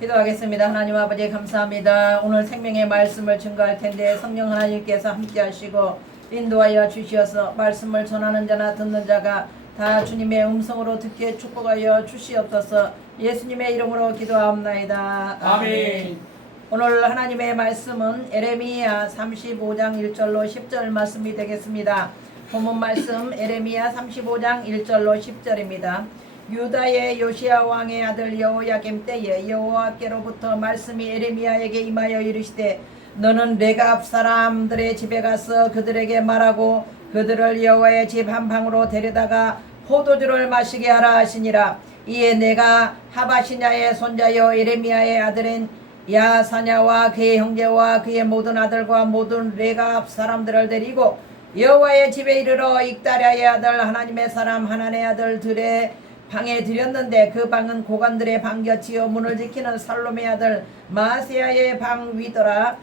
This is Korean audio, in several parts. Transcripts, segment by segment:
기도하겠습니다. 하나님 아버지 감사합니다. 오늘 생명의 말씀을 증거할 텐데 성령 하나님께서 함께 하시고 인도하여 주시어서 말씀을 전하는 자나 듣는 자가 다 주님의 음성으로 듣게 축복하여 주시옵소서. 예수님의 이름으로 기도하옵나이다. 아멘. 오늘 하나님의 말씀은 에레미야 35장 1절로 10절 말씀이 되겠습니다. 본문 말씀 에레미야 35장 1절로 10절입니다. 유다의 요시야 왕의 아들 여호야김 때에 여호와께로부터 말씀이 에레미야에게 임하여 이르시되 너는 레갑 사람들의 집에 가서 그들에게 말하고 그들을 여호와의 집 한 방으로 데려다가 포도주를 마시게 하라 하시니라. 이에 내가 하바시냐의 손자여 에레미야의 아들인 야사냐와 그의 형제와 그의 모든 아들과 모든 레갑 사람들을 데리고 여호와의 집에 이르러 익다랴의 아들 하나님의 사람 하나의 아들 들의 방에 들였는데 그 방은 고관들의 방곁이요 문을 지키는 살롬의 아들 마세야의 방 위더라.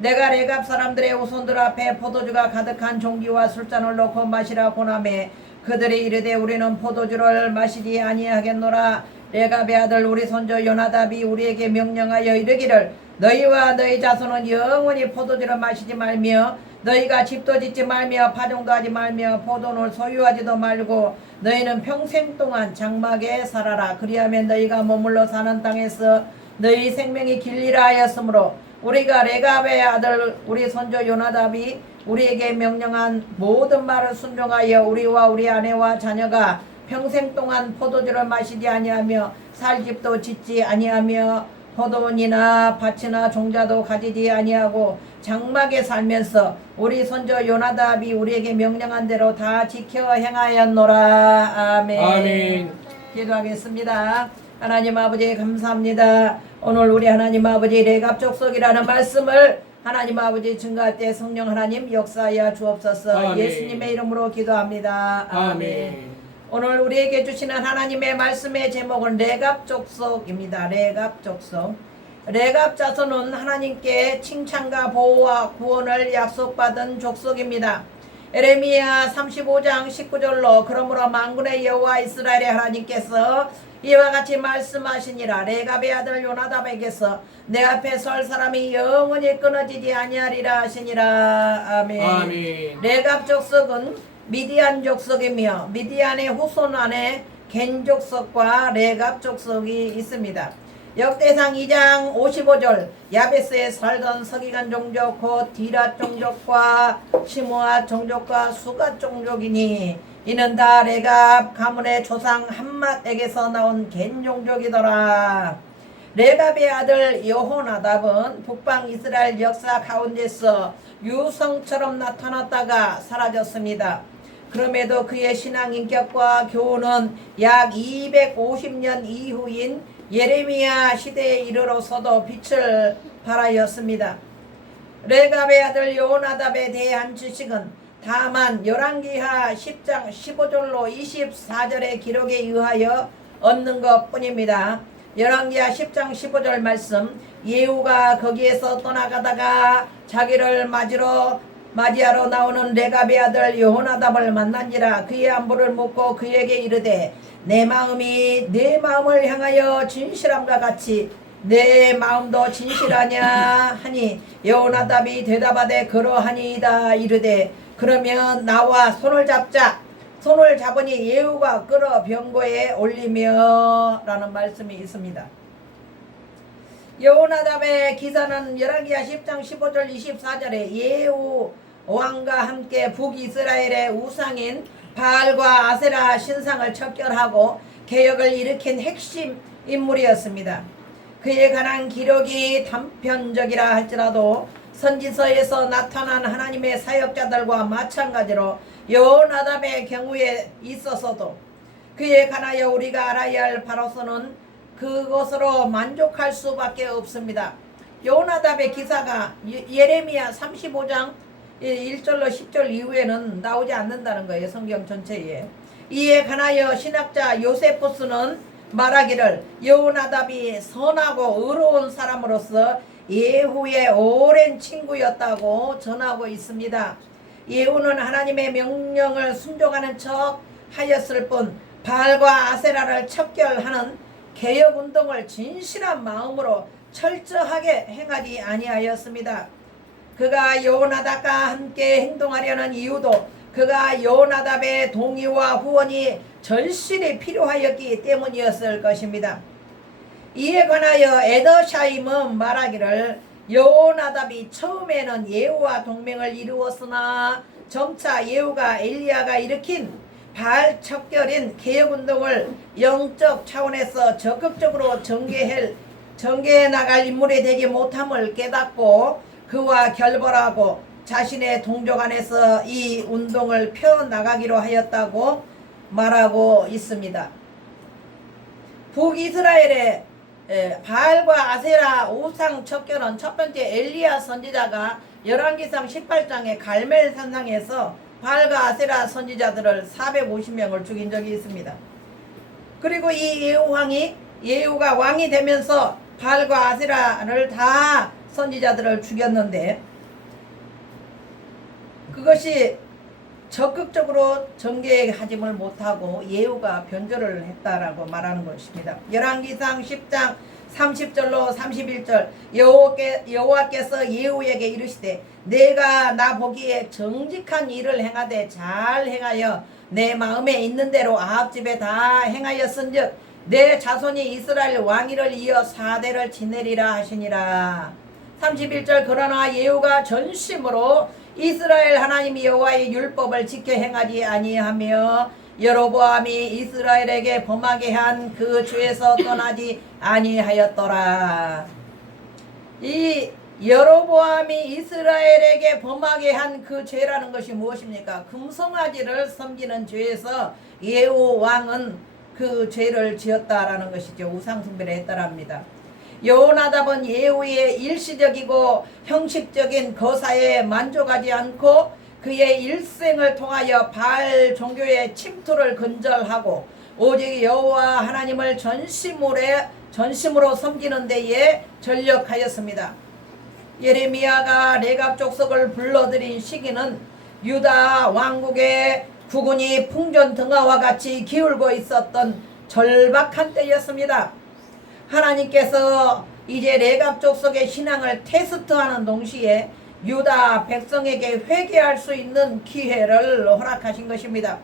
내가 레갑 사람들의 후손들 앞에 포도주가 가득한 종기와 술잔을 놓고 마시라 고나매 그들이 이르되 우리는 포도주를 마시지 아니하겠노라. 레갑의 아들 우리 손주 요나답이 우리에게 명령하여 이르기를 너희와 너희 자손은 영원히 포도주를 마시지 말며 너희가 집도 짓지 말며 파종도 하지 말며 포도를 소유하지도 말고 너희는 평생 동안 장막에 살아라. 그리하면 너희가 머물러 사는 땅에서 너희 생명이 길리라 하였으므로 우리가 레갑의 아들 우리 손주 요나답이 우리에게 명령한 모든 말을 순종하여 우리와 우리 아내와 자녀가 평생 동안 포도주를 마시지 아니하며 살 집도 짓지 아니하며 포도원이나 밭이나 종자도 가지지 아니하고 장막에 살면서 우리 손주 요나답이 우리에게 명령한 대로 다 지켜 행하였노라. 아멘. 아멘. 기도하겠습니다. 하나님 아버지 감사합니다. 오늘 우리 하나님 아버지 레갑 족속이라는 말씀을 하나님 아버지 증거할 때 성령 하나님 역사하여 주옵소서. 아멘. 예수님의 이름으로 기도합니다. 아멘. 오늘 우리에게 주시는 하나님의 말씀의 제목은 레갑 족속입니다. 레갑 족속. 레갑 자손은 하나님께 칭찬과 보호와 구원을 약속받은 족속입니다. 에레미야 35장 19절로 그러므로 만군의 여호와 이스라엘의 하나님께서 이와 같이 말씀하시니라. 레갑의 아들 요나답에게서 내 앞에 설 사람이 영원히 끊어지지 아니하리라 하시니라. 아멘. 아멘. 레갑 족속은 미디안 족속이며 미디안의 후손 안에 겐 족속과 레갑 족속이 있습니다. 역대상 2장 55절 야베스에 살던 서기관 종족 곧 디랏 종족과 시므아 종족과 수가 종족이니 이는 다 레갑 가문의 조상 함맛에게서 나온 겐 종족이더라. 레갑의 아들 여호나답은 북방 이스라엘 역사 가운데서 유성처럼 나타났다가 사라졌습니다. 그럼에도 그의 신앙 인격과 교훈은 약 250년 이후인 예레미야 시대에 이르러서도 빛을 발하였습니다. 레갑의 아들 여호나답에 대한 지식은 다만 열왕기하 10장 15절로 24절의 기록에 의하여 얻는 것 뿐입니다. 열왕기하 10장 15절 말씀 예후가 거기에서 떠나가다가 자기를 맞이하러 나오는 레갑의 아들 여호나답을 만난지라. 그의 안부를 묻고 그에게 이르되 내 마음이 내 마음을 향하여 진실함과 같이 내 마음도 진실하냐 하니 여호나답이 대답하되 그러하니이다. 이르되 그러면 나와 손을 잡자. 손을 잡으니 예후가 끌어 병고에 올리며 라는 말씀이 있습니다. 여호나답의 기사는 열왕기하 10장 15절 24절에 예후 왕과 함께 북이스라엘의 우상인 바알과 아세라 신상을 척결하고 개혁을 일으킨 핵심 인물이었습니다. 그에 관한 기록이 단편적이라 할지라도 선지서에서 나타난 하나님의 사역자들과 마찬가지로 여호나답의 경우에 있어서도 그에 관하여 우리가 알아야 할 바로서는 그것으로 만족할 수밖에 없습니다. 여호나답의 기사가 예레미야 35장 1절로 10절 이후에는 나오지 않는다는 거예요. 성경 전체에. 이에 관하여 신학자 요세푸스는 말하기를 여호나답이 선하고 의로운 사람으로서 예후의 오랜 친구였다고 전하고 있습니다. 예후는 하나님의 명령을 순종하는 척 하였을 뿐 바알과 아세라를 척결하는 개혁 운동을 진실한 마음으로 철저하게 행하지 아니하였습니다. 그가 여호나답과 함께 행동하려는 이유도 그가 여호나답의 동의와 후원이 절실히 필요하였기 때문이었을 것입니다. 이에 관하여 에더샤임은 말하기를 여호나답이 처음에는 예후와 동맹을 이루었으나 점차 예후가 엘리야가 일으킨 바알 척결인 개혁운동을 영적 차원에서 적극적으로 전개해 나갈 인물이 되지 못함을 깨닫고 그와 결벌하고 자신의 동족 안에서 이 운동을 펴나가기로 하였다고 말하고 있습니다. 북이스라엘의 바알과 아세라 우상 척결은 첫 번째 엘리야 선지자가 열왕기상 18장의 갈멜 산상에서 바알과 아세라 선지자들을 450명을 죽인 적이 있습니다. 그리고 이 예후가 왕이 되면서 바알과 아세라를 다 선지자들을 죽였는데 그것이 적극적으로 전개하지를 못하고 예후가 변절을 했다라고 말하는 것입니다. 열왕기상 10장 30절로 31절 여호와께서 예후에게 이르시되 내가 나 보기에 정직한 일을 행하되 잘 행하여 내 마음에 있는 대로 아합 집에 다 행하였은즉 내 자손이 이스라엘 왕위를 이어 4대를 지내리라 하시니라. 31절 그러나 예후가 전심으로 이스라엘 하나님 여호와의 율법을 지켜 행하지 아니하며 여로보암이 이스라엘에게 범하게 한 그 죄에서 떠나지 아니하였더라. 이 여로보암이 이스라엘에게 범하게 한 그 죄라는 것이 무엇입니까? 금송아지를 섬기는 죄에서 예후 왕은 그 죄를 지었다라는 것이죠. 우상숭배를 했다랍니다. 여호나답은 예후의 일시적이고 형식적인 거사에 만족하지 않고 그의 일생을 통하여 바알 종교의 침투를 근절하고 오직 여호와 하나님을 전심으로 섬기는 데에 전력하였습니다. 예레미야가 레갑 족속을 불러들인 시기는 유다 왕국의 국군이 풍전 등화와 같이 기울고 있었던 절박한 때였습니다. 하나님께서 이제 레갑 족속의 신앙을 테스트하는 동시에 유다 백성에게 회개할 수 있는 기회를 허락하신 것입니다.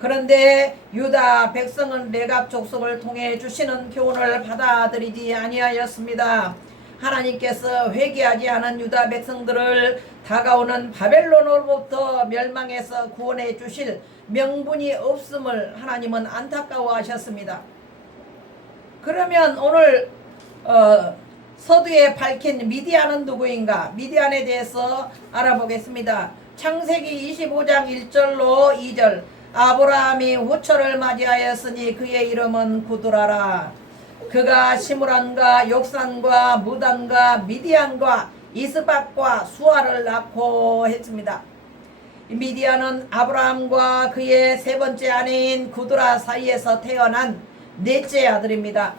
그런데 유다 백성은 레갑 족속을 통해 주시는 교훈을 받아들이지 아니하였습니다. 하나님께서 회개하지 않은 유다 백성들을 다가오는 바벨론으로부터 멸망해서 구원해 주실 명분이 없음을 하나님은 안타까워하셨습니다. 그러면 오늘 서두에 밝힌 미디안은 누구인가? 미디안에 대해서 알아보겠습니다. 창세기 25장 1절로 2절 아브라함이 후처를 맞이하였으니 그의 이름은 구두라라. 그가 시므란과 욕산과 무단과 미디안과 이스박과 수아를 낳고 했습니다. 미디안은 아브라함과 그의 세 번째 아내인 구두라 사이에서 태어난 넷째 아들입니다.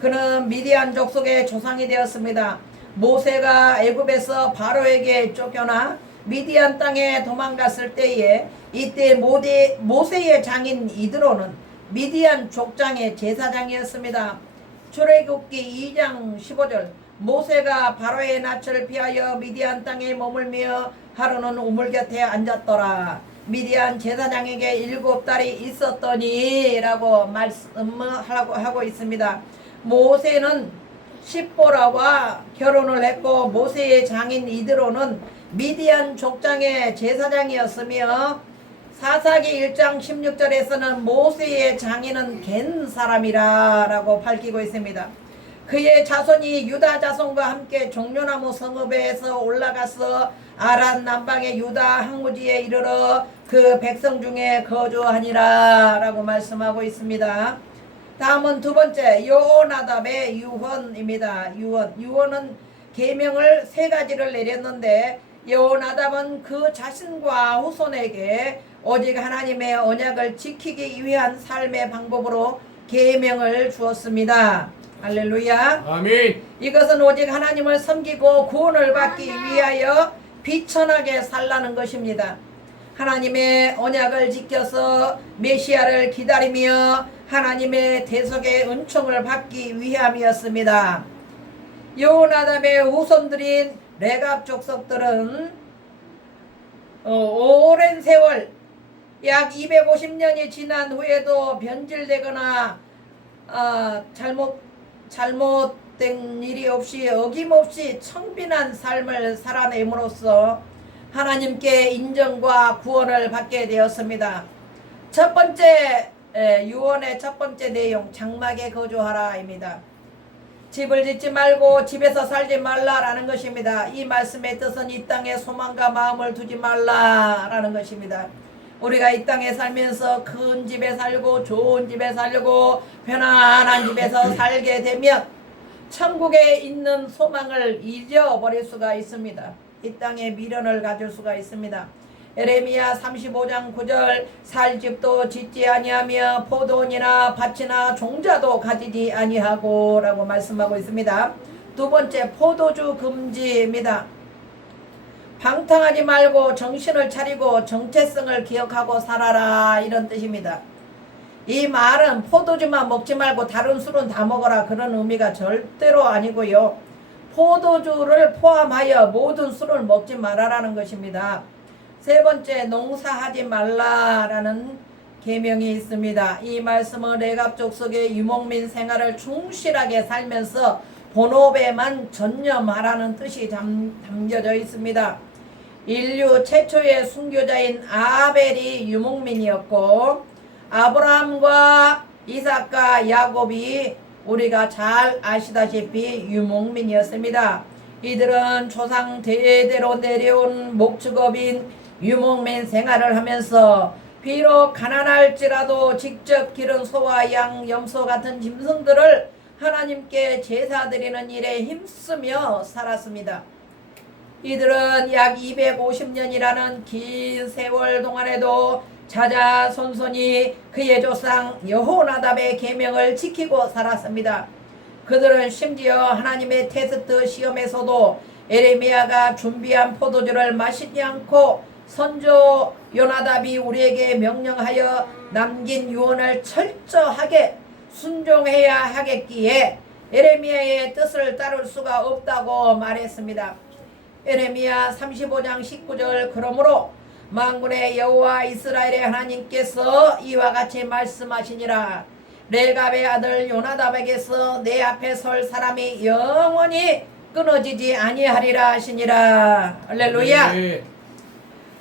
그는 미디안 족속의 조상이 되었습니다. 모세가 애굽에서 바로에게 쫓겨나 미디안 땅에 도망갔을 때에 이때 모세의 장인 이드로는 미디안 족장의 제사장이었습니다. 출애굽기 2장 15절 모세가 바로의 낯을 피하여 미디안 땅에 머물며 하루는 우물 곁에 앉았더라. 미디안 제사장에게 7달이 있었더니 라고 말씀하고 있습니다. 모세는 십보라와 결혼을 했고 모세의 장인 이드로는 미디안 족장의 제사장이었으며 사사기 1장 16절에서는 모세의 장인은 겐 사람이라 라고 밝히고 있습니다. 그의 자손이 유다 자손과 함께 종려나무 성읍에서 올라가서 아란 남방의 유다 항우지에 이르러 그 백성 중에 거주하니라 라고 말씀하고 있습니다. 다음은 두 번째 여호나답의 유언입니다. 유언은 계명을 세 가지를 내렸는데 여호나답은 그 자신과 후손에게 오직 하나님의 언약을 지키기 위한 삶의 방법으로 계명을 주었습니다. 할렐루야. 아멘. 이것은 오직 하나님을 섬기고 구원을 받기 위하여 비천하게 살라는 것입니다. 하나님의 언약을 지켜서 메시아를 기다리며 하나님의 대속의 은총을 받기 위함이었습니다. 여호나답의 후손들인 레갑 족속들은 오랜 세월 약 250년이 지난 후에도 변질되거나 잘못된 일이 없이 어김없이 청빈한 삶을 살아냄으로써 하나님께 인정과 구원을 받게 되었습니다. 첫 번째 유언의 첫 번째 내용, 장막에 거주하라입니다. 집을 짓지 말고 집에서 살지 말라라는 것입니다. 이 말씀의 뜻은 이 땅에 소망과 마음을 두지 말라라는 것입니다. 우리가 이 땅에 살면서 큰 집에 살고 좋은 집에 살고 편안한 집에서 살게 되면 천국에 있는 소망을 잊어버릴 수가 있습니다. 이 땅에 미련을 가질 수가 있습니다. 에레미야 35장 9절 살 집도 짓지 아니하며 포도원이나 밭이나 종자도 가지지 아니하고 라고 말씀하고 있습니다. 두 번째, 포도주 금지입니다. 방탕하지 말고 정신을 차리고 정체성을 기억하고 살아라, 이런 뜻입니다. 이 말은 포도주만 먹지 말고 다른 술은 다 먹어라, 그런 의미가 절대로 아니고요. 포도주를 포함하여 모든 술을 먹지 말아라는 것입니다. 세 번째, 농사하지 말라라는 계명이 있습니다. 이 말씀은 레갑 족속의 유목민 생활을 충실하게 살면서 본업에만 전념하라는 뜻이 담겨져 있습니다. 인류 최초의 순교자인 아벨이 유목민이었고 아브라함과 이삭과 야곱이 우리가 잘 아시다시피 유목민이었습니다. 이들은 조상 대대로 내려온 목축업인 유목민 생활을 하면서 비록 가난할지라도 직접 기른 소와 양, 염소 같은 짐승들을 하나님께 제사 드리는 일에 힘쓰며 살았습니다. 이들은 약 250년이라는 긴 세월 동안에도 자자손손이 그의 조상 여호나답의 계명을 지키고 살았습니다. 그들은 심지어 하나님의 테스트 시험에서도 에레미야가 준비한 포도주를 마시지 않고 선조 요나답이 우리에게 명령하여 남긴 유언을 철저하게 순종해야 하겠기에 에레미야의 뜻을 따를 수가 없다고 말했습니다. 에레미야 35장 19절 그러므로 만군의 여호와 이스라엘의 하나님께서 이와 같이 말씀하시니라. 레갑의 아들 요나답에게서 내 앞에 설 사람이 영원히 끊어지지 아니하리라 하시니라. 할렐루야. 네.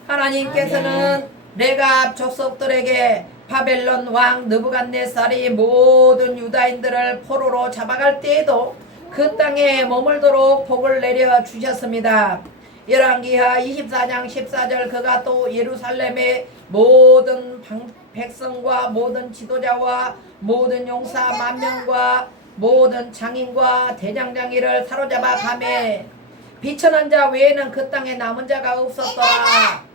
하나님께서는 레갑 족속들에게 바벨론 왕 느부갓네살이 모든 유다인들을 포로로 잡아갈 때에도 그 땅에 머물도록 복을 내려 주셨습니다. 열왕기하 24장 14절 그가 또 예루살렘의 모든 백성과 모든 지도자와 모든 용사 만명과 모든 장인과 대장장이를 사로잡아 가매 비천한 자 외에는 그 땅에 남은 자가 없었더라.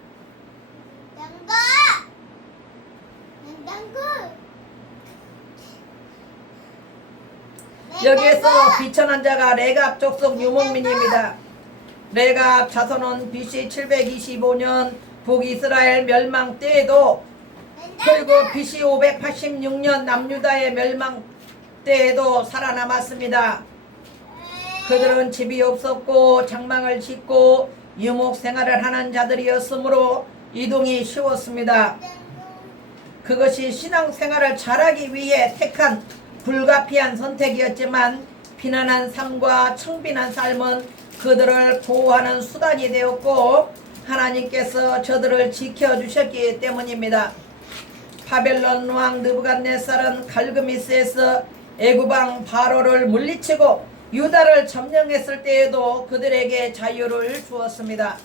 여기에서 비천한 자가 레갑 족속 유목민입니다. 레갑 자손은 BC 725년 북이스라엘 멸망 때에도 그리고 BC 586년 남유다의 멸망 때에도 살아남았습니다. 그들은 집이 없었고 장막을 짓고 유목 생활을 하는 자들이었으므로 이동이 쉬웠습니다. 그것이 신앙생활을 잘하기 위해 택한 불가피한 선택이었지만 피난한 삶과 청빈한 삶은 그들을 보호하는 수단이 되었고 하나님께서 저들을 지켜주셨기 때문입니다. 바벨론 왕 느부갓네살은 갈그미스에서 애굽왕 바로를 물리치고 유다를 점령했을 때에도 그들에게 자유를 주었습니다.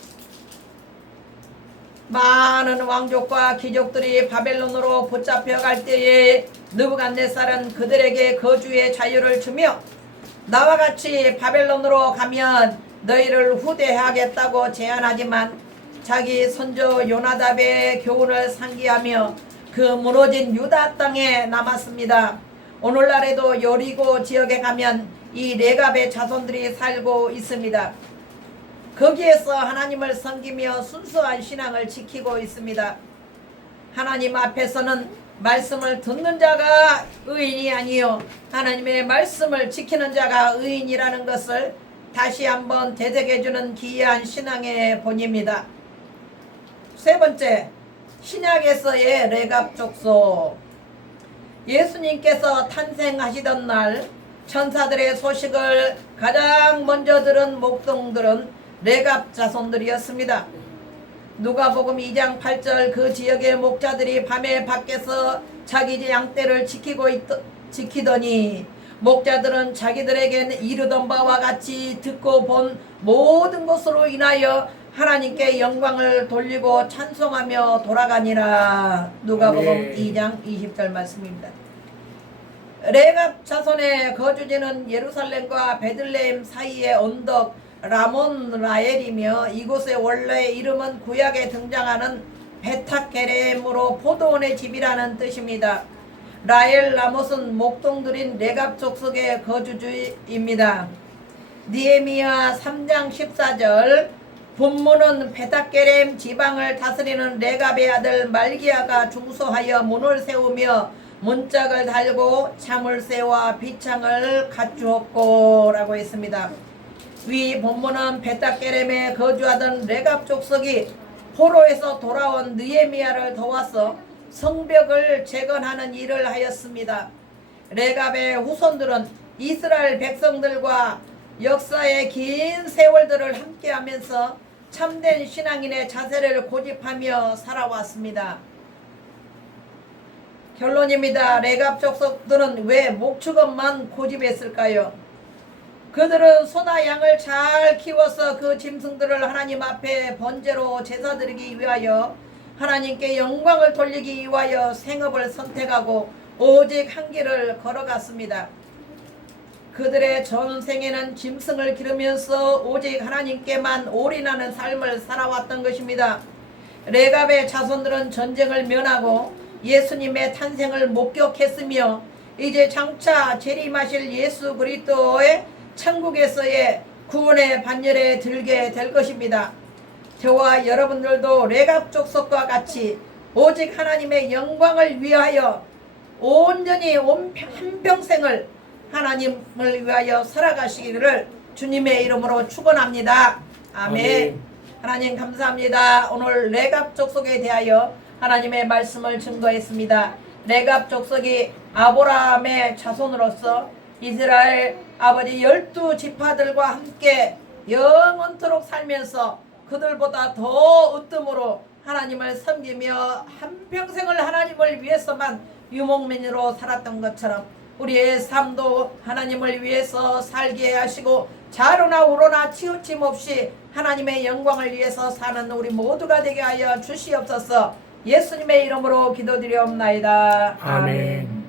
많은 왕족과 귀족들이 바벨론으로 붙잡혀갈 때에 느부갓네살은 그들에게 거주의 자유를 주며 나와 같이 바벨론으로 가면 너희를 후대하겠다고 제안하지만 자기 선조 요나답의 교훈을 상기하며 그 무너진 유다 땅에 남았습니다. 오늘날에도 여리고 지역에 가면 이 레갑의 자손들이 살고 있습니다. 거기에서 하나님을 섬기며 순수한 신앙을 지키고 있습니다. 하나님 앞에서는 말씀을 듣는 자가 의인이 아니요 하나님의 말씀을 지키는 자가 의인이라는 것을 다시 한번 되새겨주는 기이한 신앙의 본입니다. 세 번째, 신약에서의 레갑 족속. 예수님께서 탄생하시던 날 천사들의 소식을 가장 먼저 들은 목동들은 레갑 자손들이었습니다. 누가복음 2장 8절 그 지역의 목자들이 밤에 밖에서 자기 양떼를 지키더니 목자들은 자기들에겐 이르던 바와 같이 듣고 본 모든 것으로 인하여 하나님께 영광을 돌리고 찬송하며 돌아가니라. 누가복음 아멘. 2장 20절 말씀입니다. 레갑 자손의 거주지는 예루살렘과 베들레헴 사이의 언덕 라몬 라엘이며 이곳의 원래 이름은 구약에 등장하는 베타게렘으로 포도원의 집이라는 뜻입니다. 라엘 라못은 목동들인 레갑 족속의 거주지입니다. 느헤미야 3장 14절 본문은 베타게렘 지방을 다스리는 레갑의 아들 말기야가 중수하여 문을 세우며 문짝을 달고 자물쇠와 비창을 갖추었고 라고 했습니다. 위 본문은 베타게렘에 거주하던 레갑 족속이 포로에서 돌아온 느헤미야를 도와서 성벽을 재건하는 일을 하였습니다. 레갑의 후손들은 이스라엘 백성들과 역사의 긴 세월들을 함께하면서 참된 신앙인의 자세를 고집하며 살아왔습니다. 결론입니다. 레갑 족속들은 왜 목축업만 고집했을까요? 그들은 소나 양을 잘 키워서 그 짐승들을 하나님 앞에 번제로 제사드리기 위하여 하나님께 영광을 돌리기 위하여 생업을 선택하고 오직 한 길을 걸어갔습니다. 그들의 전생에는 짐승을 기르면서 오직 하나님께만 올인하는 삶을 살아왔던 것입니다. 레갑의 자손들은 전쟁을 면하고 예수님의 탄생을 목격했으며 이제 장차 재림하실 예수 그리스도의 천국에서의 구원의 반열에 들게 될 것입니다. 저와 여러분들도 레갑 족속과 같이 오직 하나님의 영광을 위하여 온전히 한평생을 하나님을 위하여 살아가시기를 주님의 이름으로 축원합니다. 아멘. 아멘. 하나님 감사합니다. 오늘 레갑 족속에 대하여 하나님의 말씀을 증거했습니다. 레갑 족속이 아브라함의 자손으로서 이스라엘 아버지 12지파들과 함께 영원토록 살면서 그들보다 더 으뜸으로 하나님을 섬기며 한평생을 하나님을 위해서만 유목민으로 살았던 것처럼 우리의 삶도 하나님을 위해서 살게 하시고 자로나 우로나 치우침 없이 하나님의 영광을 위해서 사는 우리 모두가 되게 하여 주시옵소서. 예수님의 이름으로 기도드리옵나이다. 아멘.